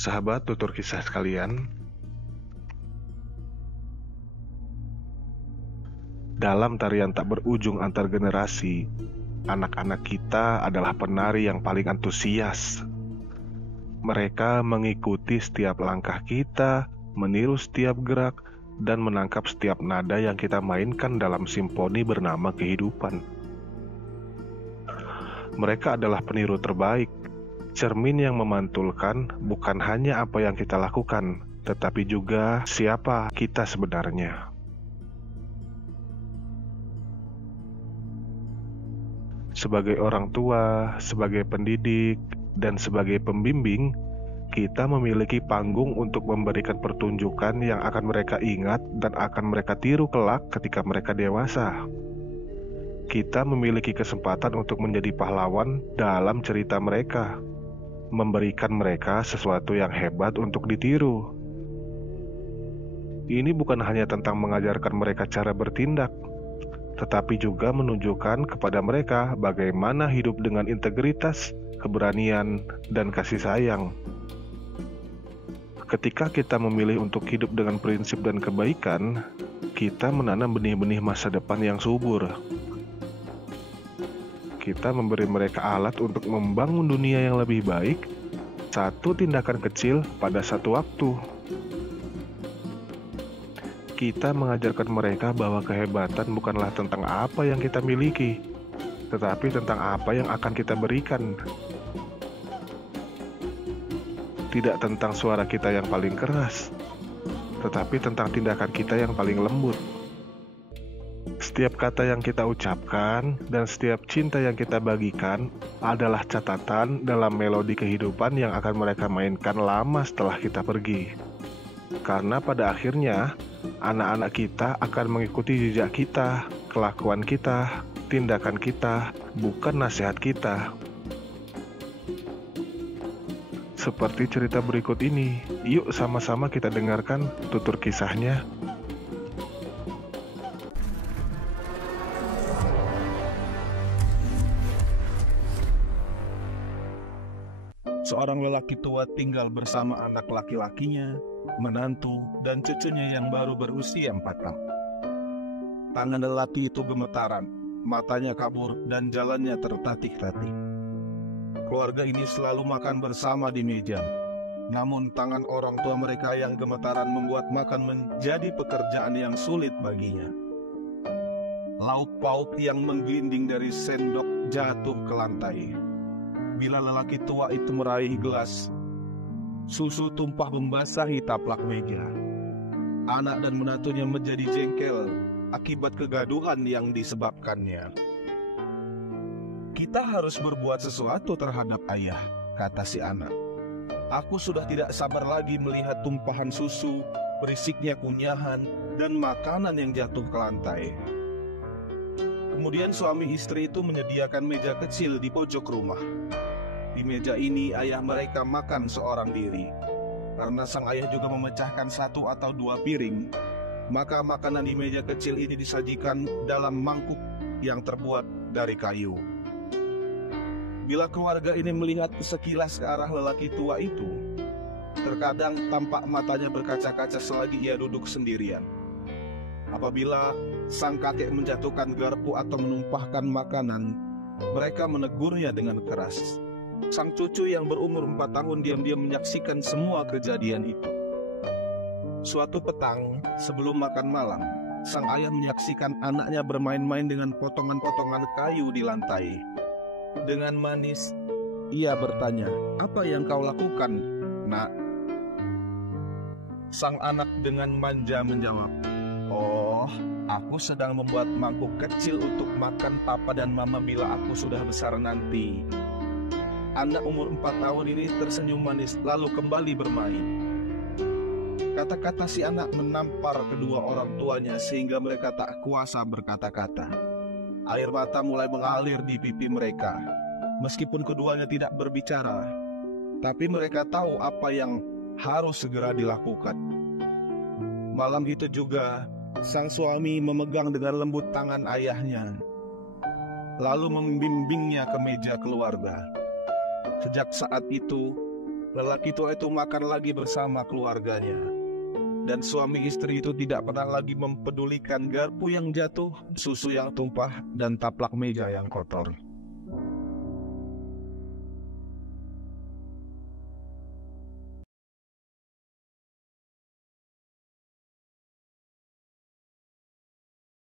Sahabat tutur kisah sekalian, dalam tarian tak berujung antar generasi, anak-anak kita adalah penari yang paling antusias. Mereka mengikuti setiap langkah kita, meniru setiap gerak, dan menangkap setiap nada yang kita mainkan dalam simfoni bernama kehidupan. Mereka adalah peniru terbaik, cermin yang memantulkan bukan hanya apa yang kita lakukan, tetapi juga siapa kita sebenarnya. Sebagai orang tua, sebagai pendidik, dan sebagai pembimbing, kita memiliki panggung untuk memberikan pertunjukan yang akan mereka ingat dan akan mereka tiru kelak ketika mereka dewasa. Kita memiliki kesempatan untuk menjadi pahlawan dalam cerita mereka, memberikan mereka sesuatu yang hebat untuk ditiru. Ini bukan hanya tentang mengajarkan mereka cara bertindak, tetapi juga menunjukkan kepada mereka bagaimana hidup dengan integritas, keberanian, dan kasih sayang. Ketika kita memilih untuk hidup dengan prinsip dan kebaikan, kita menanam benih-benih masa depan yang subur. Kita memberi mereka alat untuk membangun dunia yang lebih baik, satu tindakan kecil pada satu waktu. Kita mengajarkan mereka bahwa kehebatan bukanlah tentang apa yang kita miliki, tetapi tentang apa yang akan kita berikan. Tidak tentang suara kita yang paling keras, tetapi tentang tindakan kita yang paling lembut. Setiap kata yang kita ucapkan dan setiap cinta yang kita bagikan adalah catatan dalam melodi kehidupan yang akan mereka mainkan lama setelah kita pergi. Karena pada akhirnya, anak-anak kita akan mengikuti jejak kita, kelakuan kita, tindakan kita, bukan nasihat kita. Seperti cerita berikut ini, yuk sama-sama kita dengarkan tutur kisahnya. Seorang lelaki tua tinggal bersama anak laki-lakinya, menantu, dan cucunya yang baru berusia 4 tahun. Tangan lelaki itu gemetaran, matanya kabur, dan jalannya tertatih-tatih. Keluarga ini selalu makan bersama di meja. Namun tangan orang tua mereka yang gemetaran membuat makan menjadi pekerjaan yang sulit baginya. Lauk pauk yang menggelinding dari sendok jatuh ke lantai. Bila lelaki tua itu meraih gelas, susu tumpah membasahi taplak meja. Anak dan menantunya menjadi jengkel akibat kegaduhan yang disebabkannya. "Kita harus berbuat sesuatu terhadap ayah," kata si anak. "Aku sudah tidak sabar lagi melihat tumpahan susu, berisiknya kunyahan, dan makanan yang jatuh ke lantai." Kemudian suami istri itu menyediakan meja kecil di pojok rumah. Di meja ini ayah mereka makan seorang diri. Karena sang ayah juga memecahkan 1 atau 2 piring, maka makanan di meja kecil ini disajikan dalam mangkuk yang terbuat dari kayu. Bila keluarga ini melihat sekilas ke arah lelaki tua itu, terkadang tampak matanya berkaca-kaca selagi ia duduk sendirian. Apabila sang kakek menjatuhkan garpu atau menumpahkan makanan, mereka menegurnya dengan keras. Sang cucu yang berumur 4 tahun diam-diam menyaksikan semua kejadian itu. Suatu petang, sebelum makan malam, sang ayah menyaksikan anaknya bermain-main dengan potongan-potongan kayu di lantai. Dengan manis, ia bertanya, "Apa yang kau lakukan, Nak?" Sang anak dengan manja menjawab, "Oh, aku sedang membuat mangkuk kecil untuk makan papa dan mama bila aku sudah besar nanti." Anak umur 4 tahun ini tersenyum manis lalu kembali bermain. Kata-kata si anak menampar kedua orang tuanya sehingga mereka tak kuasa berkata-kata. Air mata mulai mengalir di pipi mereka. Meskipun keduanya tidak berbicara, tapi mereka tahu apa yang harus segera dilakukan. Malam itu juga, sang suami memegang dengan lembut tangan ayahnya, lalu membimbingnya ke meja keluarga. Sejak saat itu, Lelaki tua itu makan lagi bersama keluarganya. Dan suami istri itu tidak pernah lagi mempedulikan garpu yang jatuh, susu yang tumpah, dan taplak meja yang kotor.